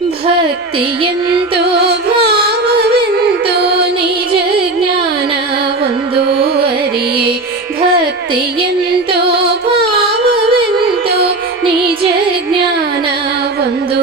भक्तियन्तो भावन्तो निजज्ञानवन्दो हरि भक्तियन्तो भावन्तो निजज्ञानवन्दो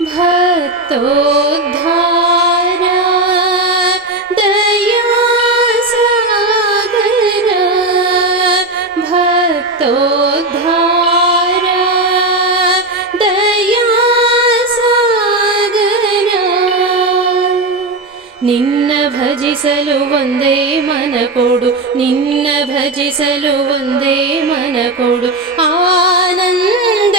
भक्तो धार दया सा भक्तो धार दया सा नि भजस वन्दे मनको नि भजस वन्दे मनकोडु आनन्द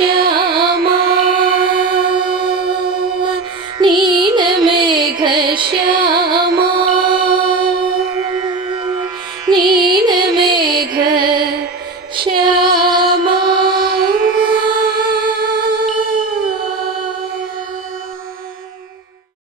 श्याम नीन मेघ श्याम नीन